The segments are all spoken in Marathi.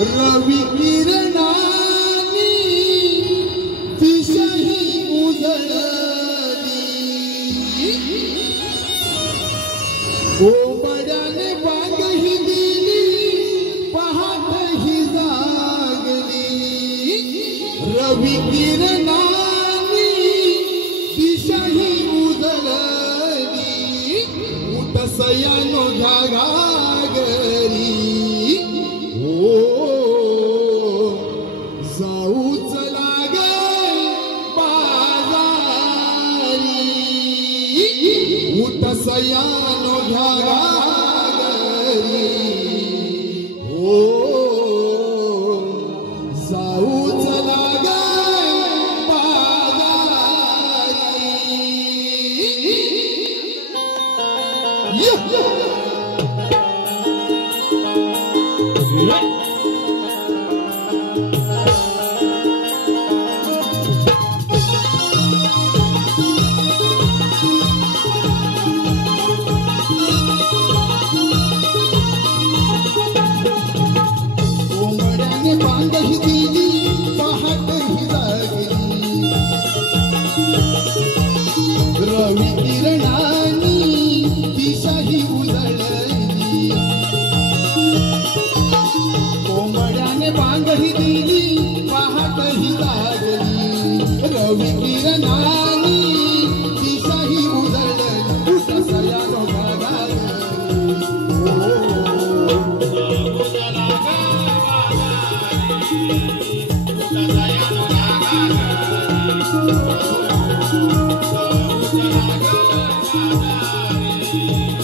रवी किरणानी दिशाही उजळली कोंबड्याने बांग ही दिली पहाट ही जागली रवी किरणानी दिशाही उजळली उठसयानो घ्या घागरी जाऊच लागे बाजारी उठसयानो घ्या घागरी जाऊच लागे बाजारी बांग ही दिली पहाट ही जागली रवी किरणानी दिशाही उजळली कोंबड्याने बांग ही दिली पहाट ही जागली रवी किरणानी दिशाही उजळली उठसयानो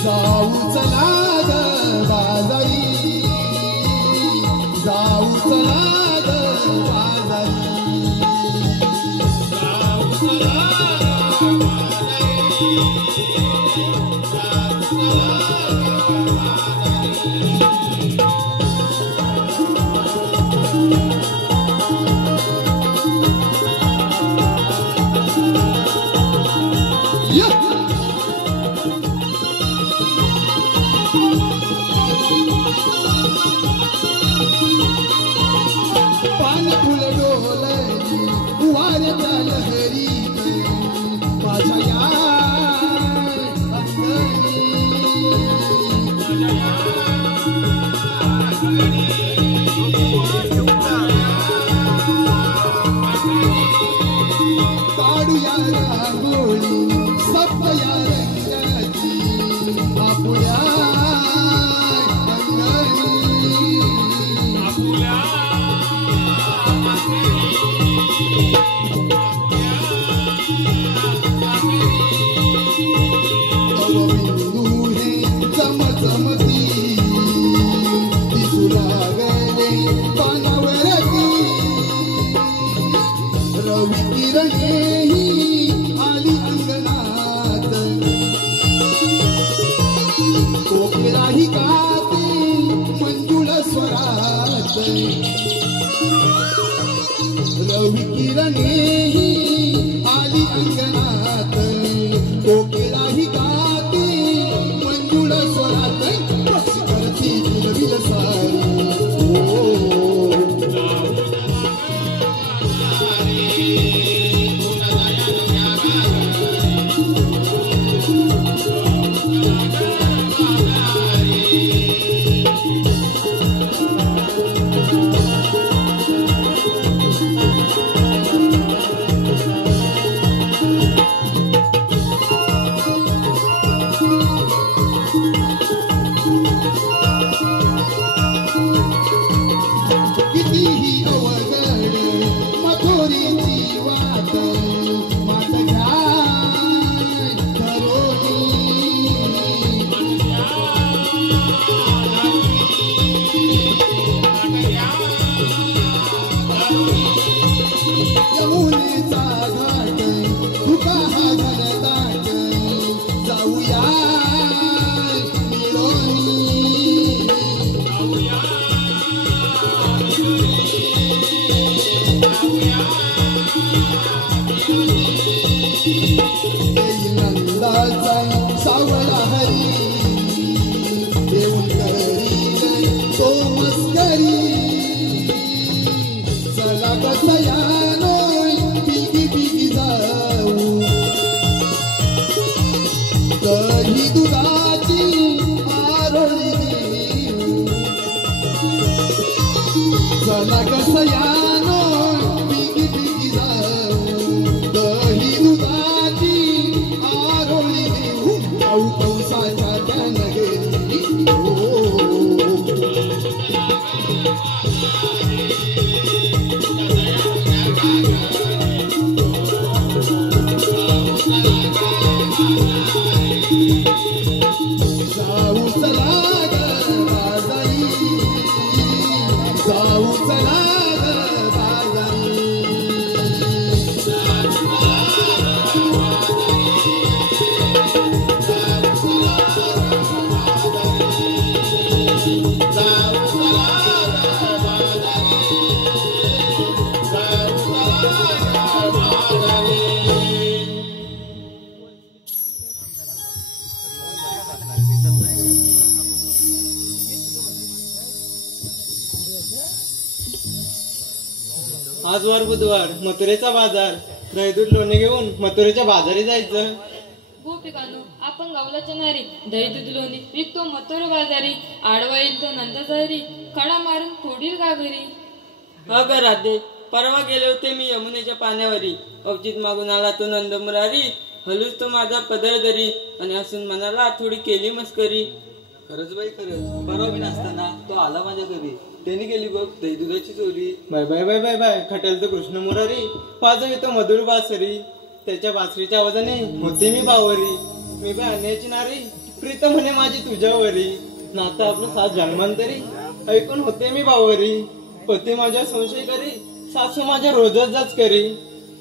जाऊच लाग बाजारी जाऊच लाग बाजारी पान फुल डोलली वाऱ्याच्या लहरीत माझ्या या काढूया रांगोळी सपया रंगाची आपुल्या रवी किरणे ही आली अंगणात कोकिळा ही गाते मंजुळ स्वरात रवी किरणे ही आली अंगणात कोकिळा ही गाते दही दुधाची आरोळी देऊ चला कसयानो बिगी बिगी जाऊ दही दुधाची आरोळी देऊ पाऊ पावसाच्या त्या नगरी जाऊ चला ग बाजारी जाऊ चला ग बाजारी आज वार बुधवार मथुरेचा बाजार दहीदूध लोणी घेऊन मथुरेच्या बाजारी जायचं. हो पिकानो आपण गावलाच्या नारी दही दूध लोणी विकतो मथुरे बाजारी आडवा येईल तो नंदाचा हरी कडा मारून फोडील का घरी. अगं राधे परवा गेले होते मी यमुनेच्या पाण्यावरी अवचित मागून आला तो नंद मुरारी हलूच तो माझा पदर दरी आणि हसून मनाला थोडी केली मस्करी. खरंच बाई खरंच परवा मी नसताना तो आला माझ्या घरी त्यांनी केली बघ दही दुधाची चोरी. बाय बाय बाय बाय बाय खटेल तो कृष्ण मुरारी वाजवितो मधुर बासरी त्याच्या बासरीच्या आवाजाने होते मी बावरी. मी बाय अन्याची नारी प्रीत म्हणे माझी तुझ्यावरी नातं आपलं सात जन्मांतरी ऐकून होते मी बावरी. पती माझ्या संशय करी सासू माझ्या रोजच जाच करी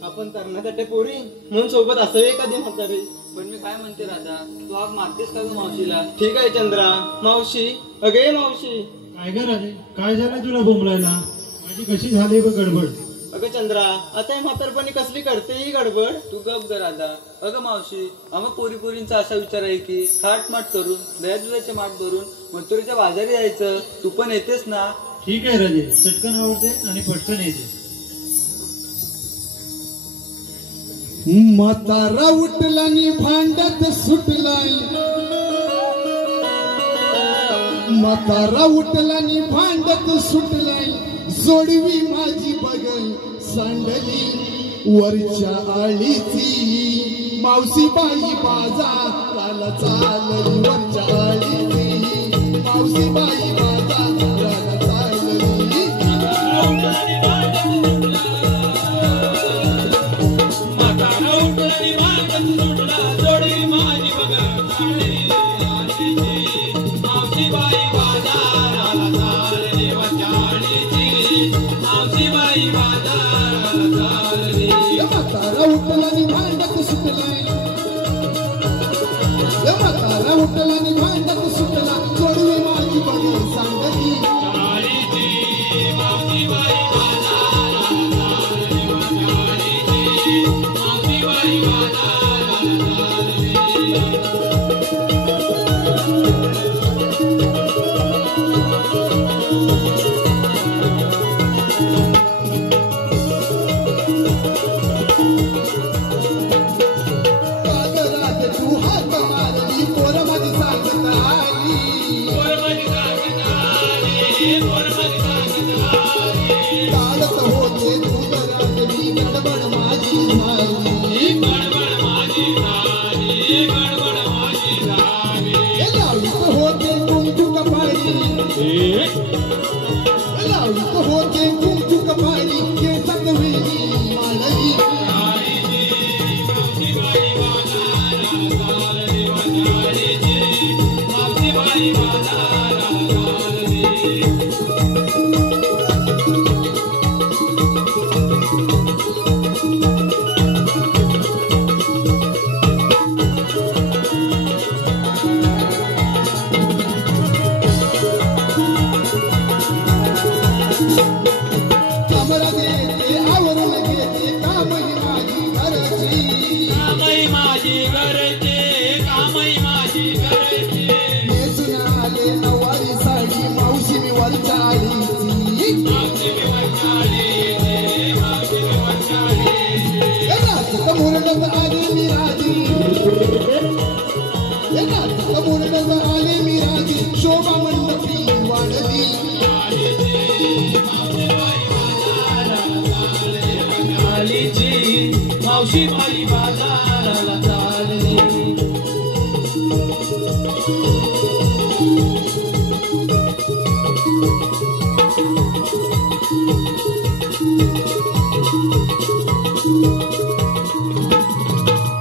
आपण तरणासाठी पोरी म्हणून सोबत असावे कधी म्हातारी. पण मी काय म्हणते राधा तू आग मारतेस का ग मावशीला. ठीक आहे चंद्रा मावशी अगे मावशी. काय ग राजे काय झालं तुला बोंबलायला माझी कशी झाली बघ गडबड. अगं चंद्रा आता म्हातारपणी कसली करते ही गडबड. तू गप ग राधा. अगं मावशी आम्हा पोरी पोरींचा असा विचार आहे की थाटमाट करून दह्या दुधाचे माठ भरून मथुरेच्या बाजारी जायचं. तू पण येतेस ना. ठीक आहे राजे चटकन आवडते आणि पटकन येते. म्हातारा उठला नि भांड्यात सुटलाय म्हातारा उठला नि भांड्यात सुटलाय जोडवी माझी बगल सांडली वरच्या आळीची मावशी बाई बाजाराला चालली वरच्या आळीची मावशी बाई बाजाराला चालली. म्हातारा उठला नि भांड्यात सुटलाय म्हातारा उठला नि भांड्यात सुटला जोडवी माझी बघून सांगली. हे नाचत मुरडत आले मी राजे शोभा मंडपी वाढली मावशी बाई बाजाराला चालली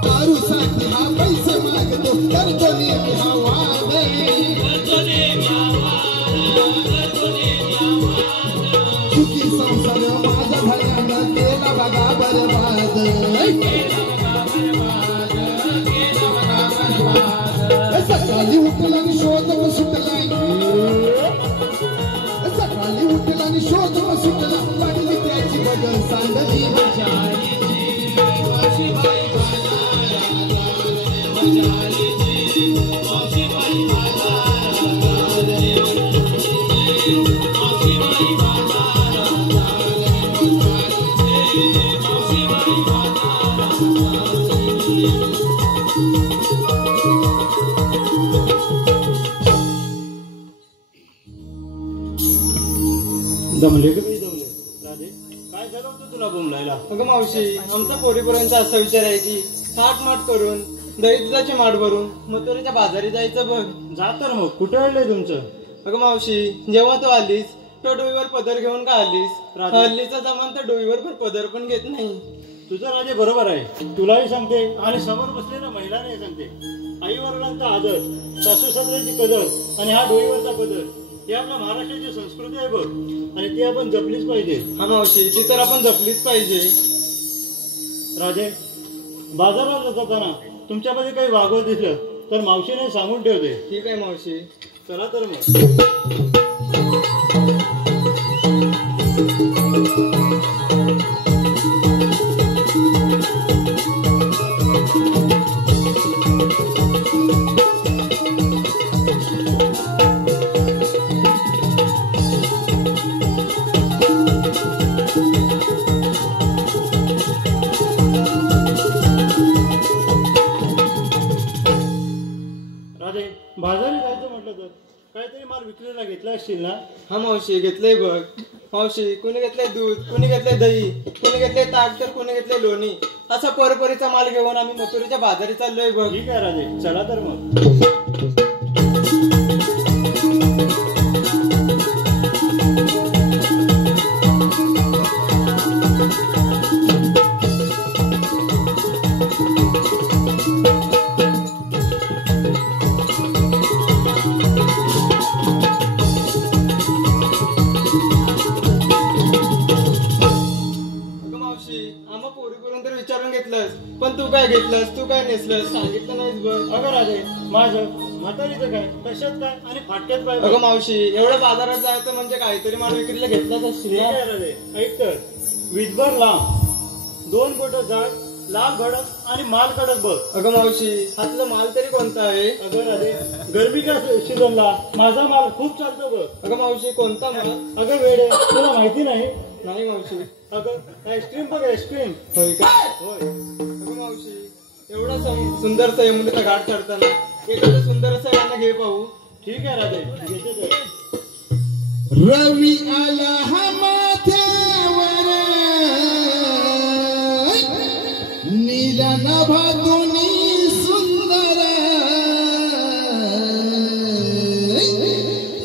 दारूसाठी हा पैसे मागतो करतो नेहमी हा वाद सुखी संसार माझा भयानं केला बघा बरबाद सकाळी उठला आणि शोध सुटलाय सकाळी उठला आणि शोध सुटला पडली त्याची बदल सांडली जमले की नाही जमले राजे काय झालं होतं तुला बोंबलायला अगं मावशी आमचा पोरीपोरांचा असा विचार आहे की थाटमाट करून दही दुधाची माठ भरून मथुरेच्या बाजारी जायचं बघ. जा तर मग कुठे आणलंय तुमचं अगं मावशी जेव्हा तू आलीस तो डोईवर पदर घेऊन का आलीस? राजे. हल्लीचा जमान तर डोईवर पदर पण घेत नाही. तुझं राजे बरोबर आहे तुलाही सांगते आणि समोर बसलेल्या महिलांनाही सांगते आई वडिलांचा आदर सासू सासऱ्याची कदर आणि हा डोईवरचा पदर ही आपल्या महाराष्ट्राची संस्कृती आहे बघ आणि ती आपण जपलीच पाहिजे. हा मावशी ती तर आपण जपलीच पाहिजे. राजे बाजारात जाताना तुमच्यामध्ये काही वागवत दिसलं तर मावशीने सांगून ठेवते. ठीक आहे मावशी. चला तर मग. बाजारी जायचं म्हटलं तर काहीतरी माल विक्रीला घेतला असशील ना? हा मावशी घेतलंय बघ. मावशी कोणी घेतलंय दूध, कोणी घेतलंय दही, कोणी घेतलंय ताक तर कोणी घेतलंय लोणी. असा परपरीचा माल घेऊन आम्ही मथुरेच्या बाजारी चाललोय बघ. ठीक आहे राजे चला तर मग. पण तू काय घेतलंस, तू काय नेसलंस सांगितलं नाहीस बघ. अगं राजे माझं म्हातारीचं काय कशात काय आणि फाटक्यात काय? अगं मावशी एवढं बाजारात जायचं म्हणजे काहीतरी माल विक्रीला घेतलाच असतील. राजे ऐक तर विधभर लांब 2 बोट जाड लाल भडक आणि माल कडक बघ. अगं मावशी हातलं माल तरी कोणता आहे? अगं राजे गरमीच्या सीझनला माझा माल खूप चालतो बघ. अगं मावशी कोणता माल? अगं वेडे तुला माहिती नाही? नाही मावशी. अगं आईस्क्रीम बघ आईस्क्रीम. होय का? होय. अगं मावशी एवढा सुंदरसा यमुनेचा घाट चढताना एखादं सुंदर असं गाणं घे पाहू. ठीक आहे राजे घेते तर. रवी आला हा माथ्यावर नीला नभातुनी सुंदर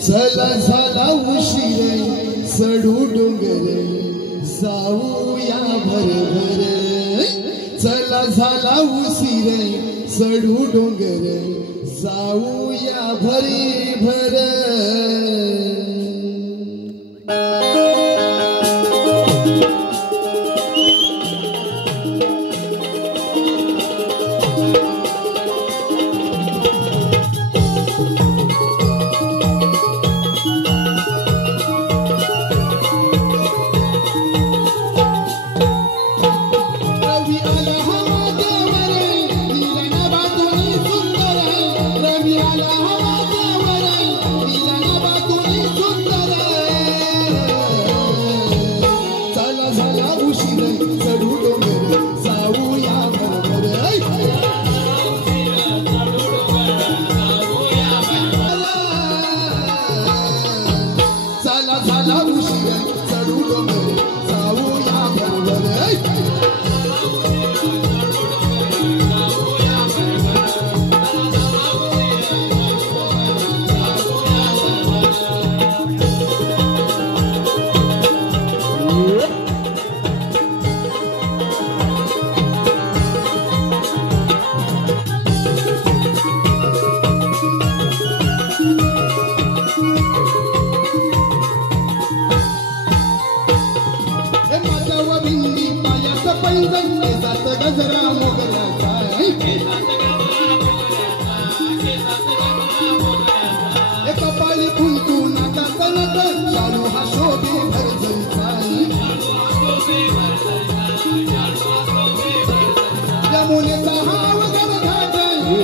चला झाला उशीर चढू डोंगर जाऊया भरभर चला झाला उशीर चढू डोंगर जाऊया भरी भर. जाई केसात गजरा मोगऱ्याचा कपाळी कुंकू नाकात नथ शालू हा शोभे भरजरीचा यमुनेचा हा वगळ घाट देऊ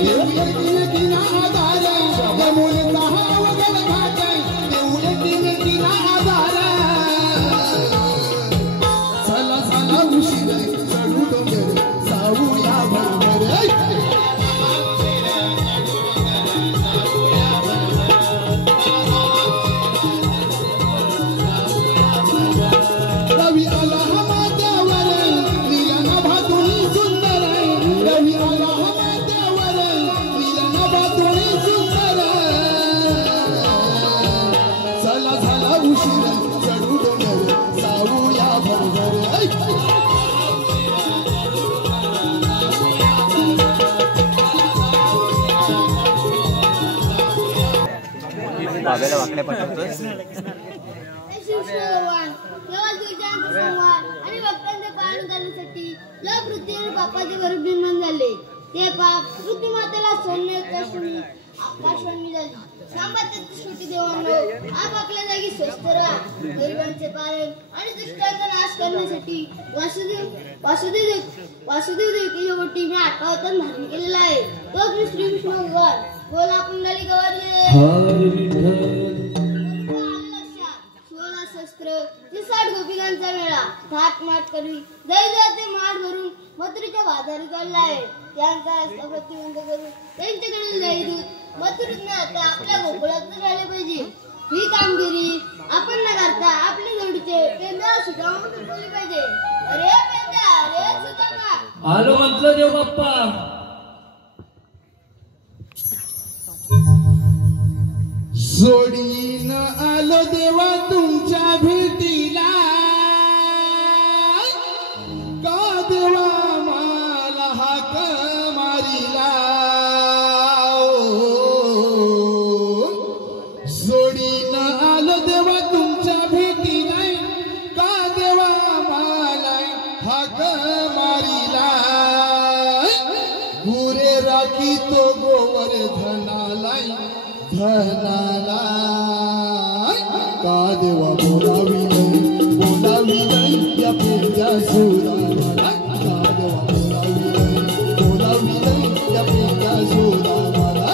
एकीमेकींना आधार यमुनेचा हा वगळ घाट देऊ एकीमेकींना आधार चला चला उशीर चढू डोंगर जाऊया बरोबर रवी आला हा माथ्यावर नीला नभातुनी सुंदर रवी आला हा माथ्यावर नीला नभातुनी सुंदर चला झाला उशीर चढू डोंगर जाऊया बरोबर बाबाला वाकड्या पाठवतोस भगवान केवळ तुझ्यांचा संवाद आणि भक्तांचे पालन करण्यासाठी या पृथ्वीवर पापाचे गरुड निर्माण झाले ते पाप पृथ्वी मातेला सोडणे आकाशवाणी झाली सांबाच्या छोटी देवांनो आप आपल्या जागी स्वस्थ राहा गरिबांचे पालन आणि दुष्टांचा नाश करण्यासाठी वासुदेव देवकीच्या गोटी मी 8 अवतार धारण केलेला आहे तो श्री विष्णू भगवान बोला पुंडलिक गवारले शस्त्र 60 गोपिकांचा मेळा थाट माट करवी दैजाचे माठ भरून मथुरेच्या बाजारी चालला आहे त्यांचा रस्ता प्रतिबंध करून त्यांच्याकडे दैदूत मथुरेतनं आता आपल्या गोकुळात राहिले पाहिजे ही कामगिरी आपण न करता आपल्या जोडीचे पेंद्या सुद्धा बोलली पाहिजे अरे पेंद्या अरे सुद्धा आलो म्हटलं देव बाप्पा सोडीन आलो देवा तुमच्या भेटीला का देवा मला हाक मारिला सोडीन आलो देवा तुमच्या भेटीला का देवा मला हाक मारिला गुरे राखी तो गोवर्धनाला धनाला का देवा बोलावी नाही या पेंद्या सुराला का देवा बोलावी नाही या पेंद्या सुराला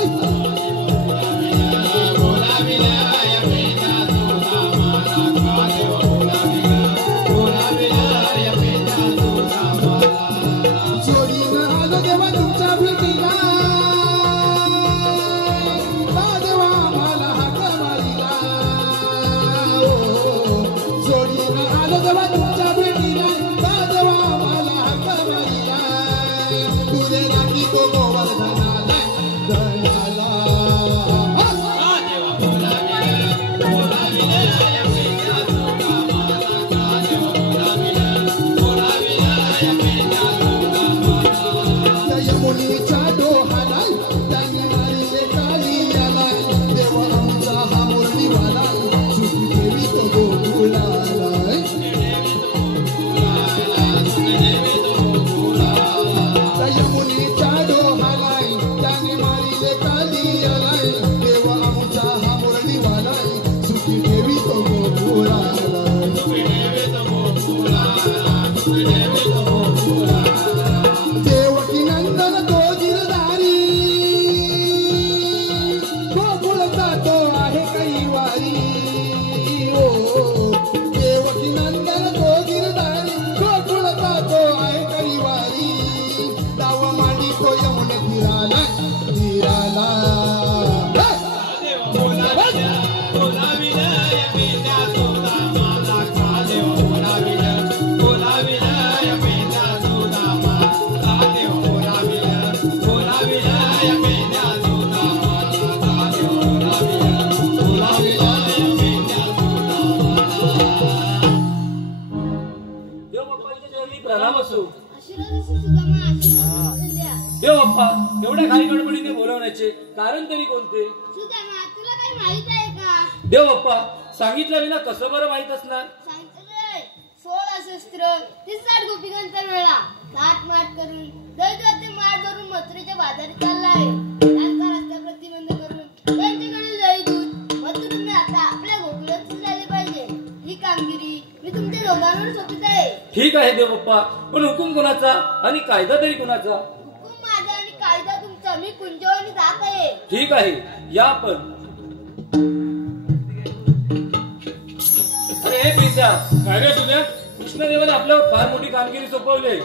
चोरीनं आलो देवा तुमच्या भेटीला देव बाप्पा एवढ्या घाई गडबडीने बोलवण्याचे कारण तरी कोणते? सुदामा तुला काही माहित आहे का? देव बाप्पा सांगितलं विना कसं बरं माहित असणार? सांगितलंय 16 शस्त्र 60 गोपिकांचा मेळा थाट माट करून दैवते माठ भरून मथुरेच्या बाजारी चाललाय. त्यांचा रस्ता प्रतिबंध करून त्यांच्याकडे जाई दूत मथुरेने आता आपल्या गोकुळात झाले पाहिजे. ही कामगिरी मी तुमच्या दोघांवर सोपत आहे. ठीक आहे देवप्पा, पण हुकूम कोणाचा आणि कायदा तरी कोणाचा? हुकूम माझा आणि कायदा तुमचा. मी कुंजवानी जात आहे. ठीक आहे, या आपण. अरे हे पिंजा, काय रे तुझ्या? कृष्णदेवाने आपल्यावर फार मोठी कामगिरी सोपवली.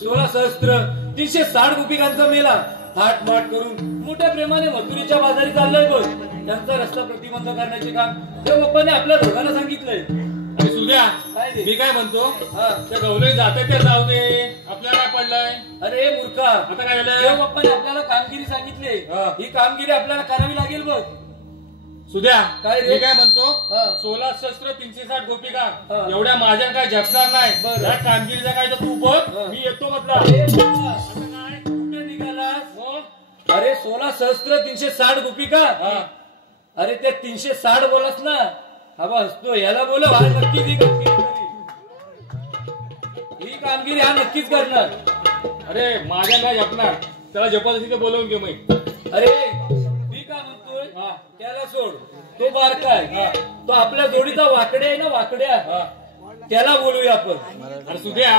16 सहस्त्र 360 गोपिकांचा मेला थाट माट करून मोठ्या प्रेमाने मथुरेच्या बाजारी चाललोय बघ. त्यांचा रस्ता प्रतिबंध करण्याचे काम देवप्पाने आपल्या दोघांना सांगितलंय. अरे सुद्या, काय रे? मी काय म्हणतो, हा. त्या गवले जाते ते जाऊ दे, आपल्याला काय पडलंय? अरे मूर्खा, आता काय झालं? देवप्पाने आपल्याला कामगिरी सांगितली. हा. ही कामगिरी आपल्याला करावी लागेल बघ. सुद्या, काय रे? मी काय म्हणतो, हा. 16 शस्त्र 360 गोपिका हा. एवढ्या माझ्या काय झपणार नाही. बरं. या कामगिरीचा काय तर तू बघ, हा. मी येतो म्हटलं. अरे बाबा, आता काय? कुठे निघालास? हो? अरे 16 सहस्त्र 360 गोपिका. हा. अरे ते 360 बोलस ना. हा बस तो याला बोलव, हा नक्कीच ही कामगिरी करील. ही कामगिरी हा नक्कीच करणार. अरे माझ्या काय झपणार, त्याला जपाल तिथे बोलवून घे मी. अरे मी काय म्हणतोय, हा. त्याला सोड. तो बारकाय, तो आपल्या जोडीचा वाकड्या आहे ना, वाकड्या. हा. त्याला बोलूया आपण. अरे सुद्या,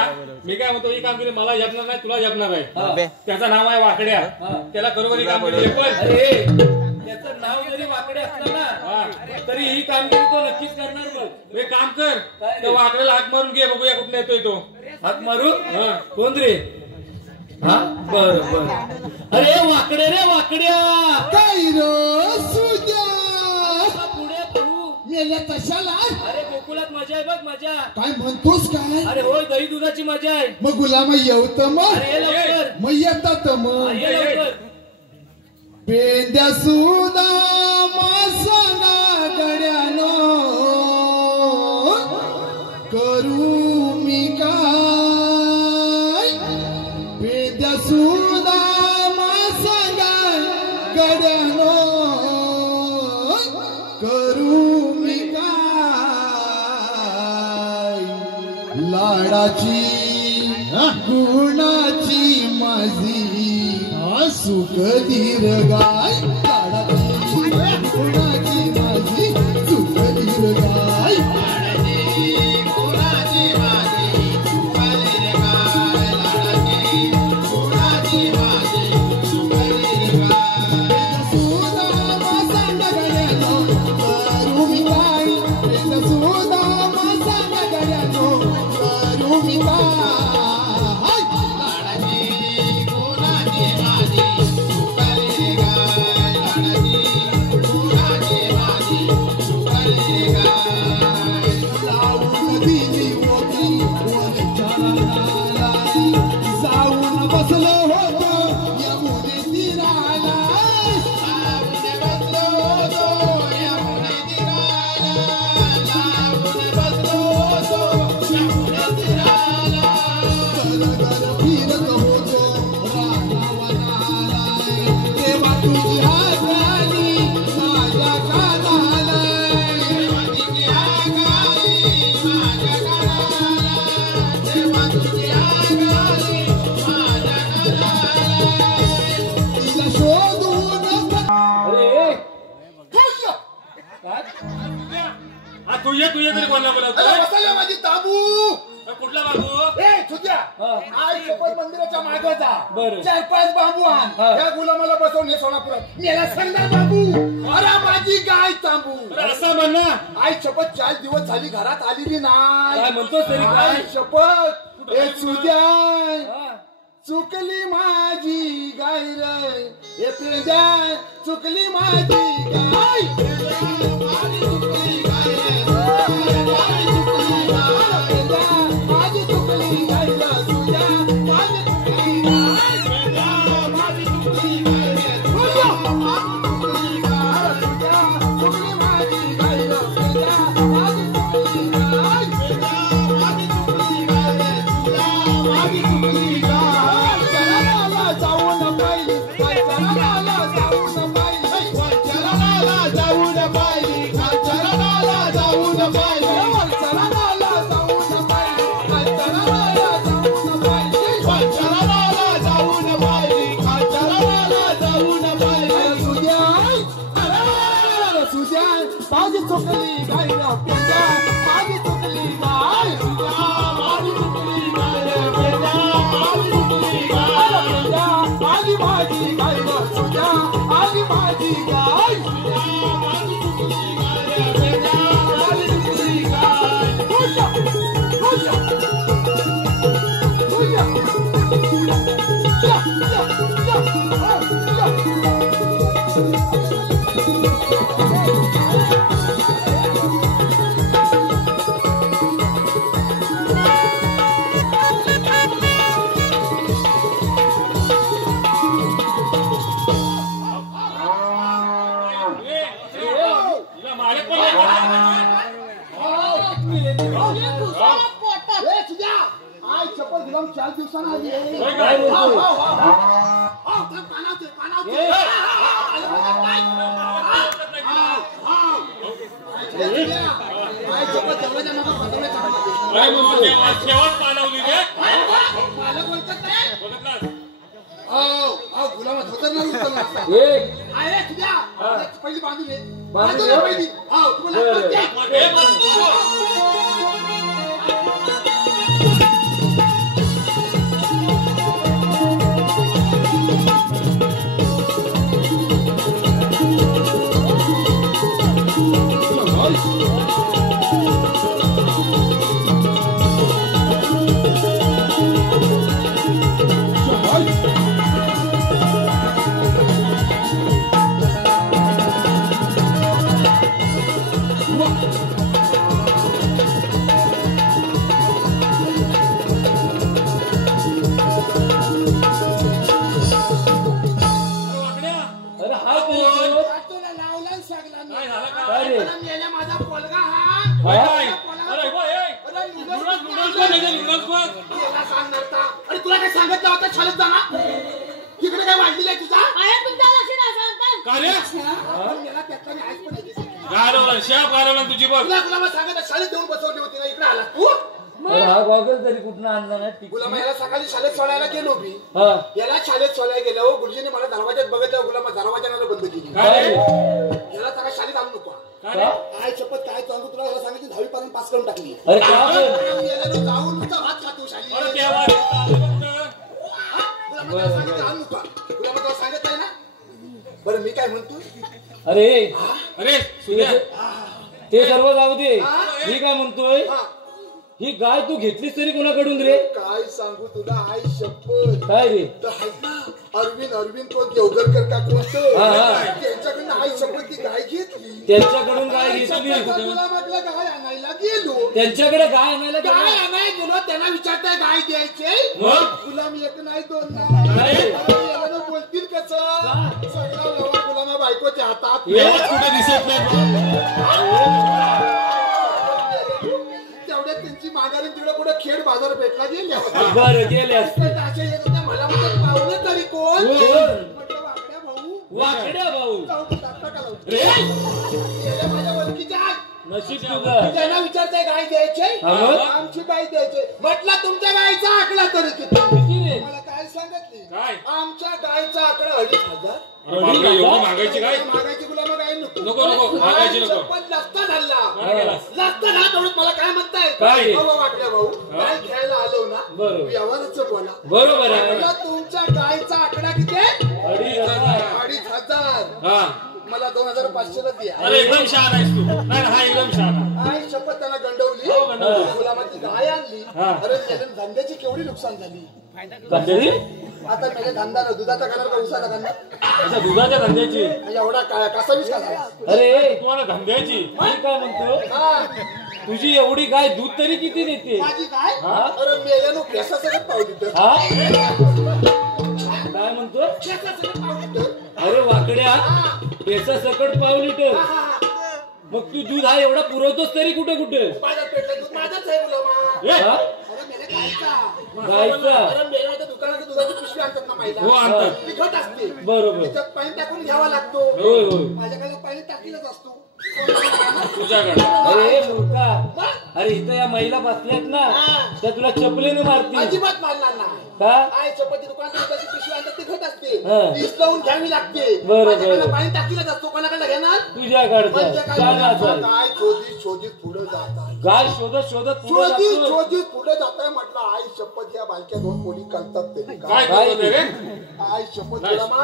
मी काय म्हणतो, ही कामगिरी मला झपणार नाही, तुला झपणार हा. आहे. त्याचं नाव आहे वाकड्या. हा. त्याला करू ही कामगिरी झेपल. अरे त्याचं नाव जरी वाकडे असलं ना, हा. तरी ही कामगिरी तो नक्कीच करणार बघ. एक काम कर, काय रे? त्या वाकड्याला हाक मारून घे, बघूया कुठला येतोय तो. हाक मारू? हा. कोण रे? हा बर बर. अरे वाकड्या रे वाकड्या, काय रे सुद्या? आता पुढे पाहू. मेल्या तशाला? अरे गोकुळात मजा आहे बघ, मजा. काय म्हणतोस काय? अरे होय, दही दुधाची मजा आहे. मग गुलाम येऊत मग? अरे ये लवकर. मग येतात हा, मग ये लवकर. पेंद्या सुदामा सांगा गड्यानो करू मी काय? पेंद्या सुदामा सांगा गड्यानो करू मी काय? लाडाची गुणाची माझी सुख दीर्घाय. लाडाची गुणाची माझी सुख दीर्घाय. सुदामा सांगा गड्यानो करू मी काय? सुदामा सांगा गड्यानो करू मी काय? जाऊन बसलो होतो यमुने तीराला. गरगर फिरत होतो राधावनाला. तेव्हा तुझी हात आली माझ्या कानाला. तिला शोधून अरे काय? हा तू ये तरी कोणाला बोलवतो? बसले माझी ताबू. कुठला बाबू? ए सुद्या, हा. आज शपथ मंदिराच्या मागे जा. बरं. 4-5 बांबू आण. हा. या गुलामाला बसवून हे सोलापुरात मेला सांगणार बाबू. अरे माझी गाय तांबू. अरे असं म्हण ना. आई शपथ 4 दिवस झाली घरात आलेली नाही. काय म्हणतोस तरी काय? आई शपथ ए सुद्या हा. चुकली माझी गाय रे. ए पेंद्या चुकली माझी गाय. माझी चुकली गाय रे. माझी चुकली गाय रे. सुद्या माझी चुकली गाय. माझी चुकली गाय रे. चुकली गाय. सुद्या चुकली माझी गाय रे. सुद्या माझी चुकली गाय. माझी चुकली गाय रे. सुद्या माझी चुकली गाय. चरणाला जाऊन पाहिली. चरणाला जाऊन पाहिली. चरणाला जाऊन पाहिली. माझी चुकली गाय रे पेंड्या माझी चुकली गाय माझी चुकली गाय रे पेंड्या माझी चुकली गाय पेंड्या माझी माझी गाय रे सुजा माझी माझी गाय सुजा माझी चुकली गाय रे पेंड्या माझी चुकली गाय सुजा सुजा सुजा चार दिवसांना आली गुलाम धोतर नाही तुझ्या पहिली बांधून पहिली अरे तुला काय सांगितलं होतं शाळेत जाणार तिकडे काय वाढलेलं आहे तुझा तुझी बघ तुला सांगत शाळेत देऊन बसवली होती ना इकडे आला तू हा गॉगल तरी कुठं आणला ना गुलाम याला सकाळी शाळेत सोडायला गेलो मी याला शाळेत सोडायला गेलो गुरुजीने मला दरवाज्यात बघितलं गुलाम दरवाजाला बंद केली याला सकाळी शाळेत आणू नको काय शपथ काय सांगू तुला याला सांगितलं 10वी पासून पास करून टाकली जाऊन नुसता भात खातो शाळेत गुलाम सांगितलं आणू नका गुलाम तुला सांगत आहे ना बरं मी काय म्हणतो अरे अरे ते सर्व जाऊ दे मी काय म्हणतोय ही गाय तू घेतलीस तरी कोणाकडून रे काय सांगू तुला आई शपथ काय रे अरविंद कोण देवगरकर का कोणतं त्यांच्याकडून आई शपथ ती गाय घेतली त्यांच्याकडून गाय घेतली गुलामातला गाय आणायला गेलो त्यांच्याकडे गाय आणायला गेलो त्यांना विचारताय गाय द्यायचे गुलाम एक नाही दोन नाही बोलतील कसं सगळा नवा गुलामा बायकोच्या हातात कुठे दिसत नाही त्यांची माघारी तिकडे कुठे खेड बाजार भेटला गेल्या मला पाहुणे तरी कोण वाकड्या भाऊ माझ्या ओळखीच्या नशीब तुझं त्यांना विचारताय गाय द्यायचे आमची गाय द्यायचे म्हटलं तुमच्या गायचा आकडा तरी किती मला काय सांगितली काय आमच्या गायचा आकडा 2,500 मागायची काय मागायची गुलामा गाय नको नको मागायची नको पण लस्ता झाला लस्ता ना तेवढं मला काय म्हणताय काय वाटल्या भाऊ गाय घ्यायला आलो ना व्यवहाराचं बोला बरोबर आहे तुमच्या गायचा आकडा किती 2,500 मला 2,500 ला द्या अरे एकदम शहाण आहेस तू नाही हा एकदम शहाण आई शपथ त्यांना गंडवली गुलामाची गाय आणली अरे त्याच्या धंद्याची केवढी नुकसान झाली आता मेले धंदा ना दुधाचा करणार का उसाचा करणार दुधाच्या धंद्याची एवढा कसा वीस का झाला अरे तुम्हाला धंद्याची मी काय म्हणतो तुझी एवढी गाय दूध तरी किती देते माझी गाय अरे मेल्यानं केसा सगळं पावली तर काय म्हणतो केसा सगळं पावली तर अरे वाकड्या केसा सकट पाव लिटर मग तू दूध हा एवढा पुरवतोस तरी कुठे कुठे माझ्या पेटलं दूध माझंच आहे गुलामा अरे मेले गायचा अरे मेल्या दुकानात दुधाची पिशवी आणतात ना महिला तिखट असते बरोबर त्याच्यात पाणी टाकून घ्यावा लागतो माझ्याकडे पाणी टाकलेलंच असतो तुझ्याकडे अरे मूर्खा अरे इथं या महिला बसल्यात ना त्या तुला चपलीने मारतील अजिबात मारणार नाही का काय चपाती दुकानात दुधाची पिशवी आणतात ती तिखट असते हा. ती लावून घ्यावी लागते. बरं, माझ्याकडनं बरं. पाणी टाकीलाच असतो, कोणाकडे घेणार? तुझ्याकडचा म्हणजे काय काय नाचाल काय शोधित शोधित पुढे जातात, गाय शोधत शोधत पुढे शोधित जातोय. शोधित पुढे जाताय. म्हटलं आई शपथ या बालक्या दोन पोली कळतात ते काय काय करतो रे? आई शपथ तुला मा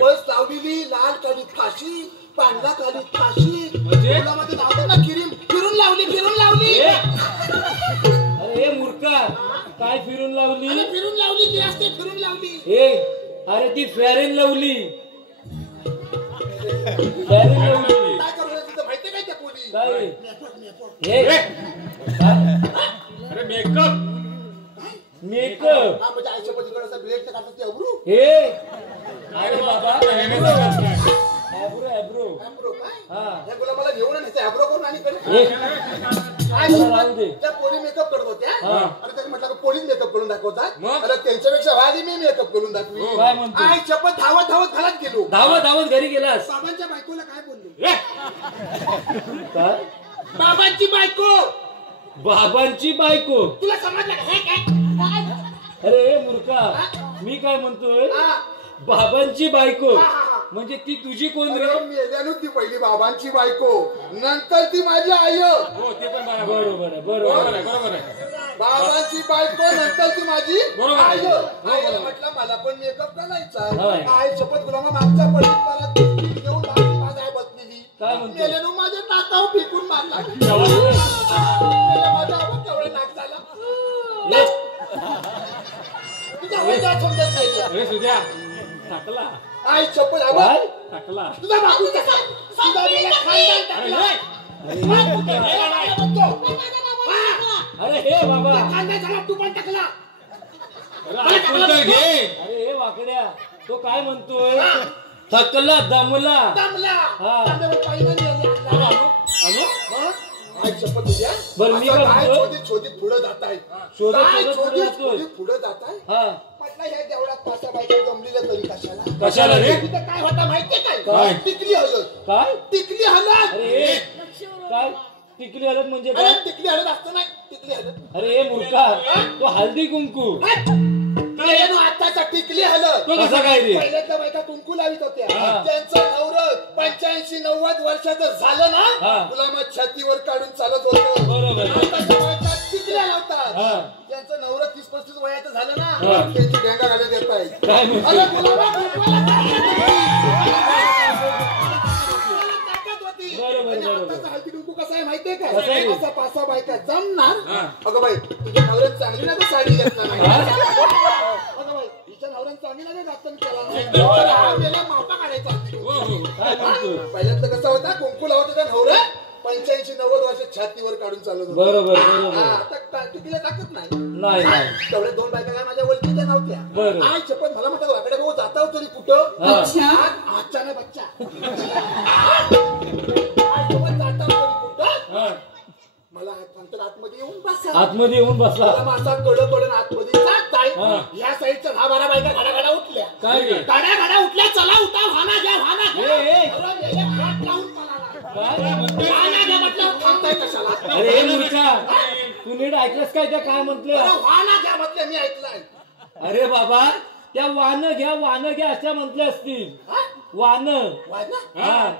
बस लावलेली लाल काढीत फाशी, पांढरा काढीत फाशी, म्हणजे? मध्ये लावतो ना किरीम, फिरून लावली फिरून लावली. ए, अरे हे मूर्खा काय फिरून लावली? अरे फिरून लावली ती असते फिरून लावली. ए अरे ती फेअर लवली. फेअर लवली काय करू तुझं माहितीये काय त्या पोली? काय रे? नेटवर्क हे काय? अरे मेकअप मेकअप हा म्हणजे आई शपथ इकडे असं ब्लेड काढतात ते अब्रू हे अरे बाबा ॲब्रो ॲब्रो काय हा या गुलाबाला घेऊन आणायचं ॲब्रो करून आणि कडे हे आई मला राहू दे. त्या पोली मेकअप करत होत्या हा. आणि त्यांनी म्हटलं पोलीस मेकअप करून दाखवतात. मग? अरे त्यांच्यापेक्षा वाली मी मेकअप करून दाखवी. काय म्हणतो? आई शपथ धावत धावत घरात गेलो. धावत धावत घरी गेलास बाबांच्या बायकोला काय बोललो? काय? बाबांची बायको बाबांची बायको. तुला समजलं का? हे काय? अरे हे मूर्खा मी काय म्हणतोय हा. बाबांची बायको हा, हा, हा. म्हणजे ती तुझी कोण रे? अरे मेल्यानं ती पहिली बाबांची बायको, नंतर ती माझी आई. हो ते पण बरोबर बरोबर आहे बरोबर बरोबर आहे बरोबर आहे. बाबांची बायको नंतर ती माझी बरोबर. आई. हो, आईला म्हटलं मला पण मेकअप करायचा. होय. आई शपथ गुलामा मागचा पडीत मला घेऊन लागली, माझी आई बसलेली. काय म्हणतो? मेल्यानं माझ्या नाकावर फेकून मारला. अरे, मेल्या माझ्या आवाज केवढा नाक झाला. हे, तुझा वय काय समजत नाही. अरे सुद्या टाकला आई शपथ आबा काय? टाकला. तुझा बापू टाका, तुझा मेला खानदान टाकला. अरे बापू ते मेला नाही म्हणतो. हा. अरे हे बाबा खानदान झाला, तू पण टाकला. अरे ऐकून तर घे. अरे हे वाकड्या तो काय म्हणतोय थकला दमला दमला. हा. दमल्यावर पायीनं नेली आणू आपल्याला. आणू मग? आई शपथ तुझ्या बरं, मी असं काय काय म्हणतो? शोधित शोधित पुढे जात आहे. शोधत काय शोधत पुढे शोधित जातोय. शोधित पुढे जात आहे. हा म्हटलं ह्या देवळात पासा बायका जमलेल्या तरी कशाला? कशाला रे? तिथं काय होता माहितीये काय? काय? टिकली हलत. काय? टिकली हलत. अरे हे काय टिकली हलत म्हणजे अरे काय? टिकली हलत असतं नाही, टिकली हलत. अरे हे मूर्खा तो हल्दी कुंकू. काय नो आताचा टिकली हलत. तो कसा काय रे? पहिल्याच्या बायका कुंकू लावित होत्या. हा. त्यांचं नवरं 85-90 वर्षाचं झालं ना, हा. गुलामात छातीवर काढून चालत होतं. बरोबर. आताच्या बायका टिकल्या लावतात. हा. त्यांचं नवरं 30-35 वयाचं झालं ना, हा. त्यांची ढेंगा घालत येत आहे. काय म्हणतो? अरे गुलामा कुंकवाला ताकद होती. बरोबर, आणि बरोबर. आताचा हळदी कुंकू कसा आहे माहितीये काय? कसा आहे? असा 5-6 बायका जमणार. हा. अगं बाई तुझ्या नवऱ्यात चांगली ना गं साडी घेतला नाही. अगं बाई हिच्या नवऱ्यात चांगली ना गं दातन केला नाही. हा, मेल्या मापा काढायचा हळदी कुंकू. हो हो काय म्हणतोय? पहिल्यांदा कसा होता कुंकू लावत होता नवरा 85-90 वर्ष छातीवर काढून चालत होता. बरोबर बरोबर हा, आता टिकल्या ताकद नाही. नाही नाही तेवढ्या 2 बायका काय माझ्या ओळखीच्या नव्हत्या. बरं. आई शपथ मला म्हणतात वाकडे भाऊ जाता तरी कुठं? हा. आजच्या ना बच्चा. आई शपथ जाता तरी कुठं? हा. मला नंतर आतमध्ये येऊन बसा. आतमध्ये येऊन बसला. मला मासा कडकडून आतमध्ये जाताय. हा. या साईडच्या 10-12 बायका घाडा उठल्या. काय रे? घाडा उठल्या. चला उठा व्हाना घ्या व्हाना घ्या. ए, ए. अरे, मेल्या हात लावून पळाला. काय व्हाना घ्या म्हटलं थांबताय कशाला? अरे हे मूर्खा तू नीट ऐकलंस काय त्या काय म्हटलं? अरे व्हाना घ्या म्हटलं मी ऐकलंय. अरे बाबा त्या वाहनं घ्या अशा म्हटल्या असतील. हा? वाहनं व्हाना? हा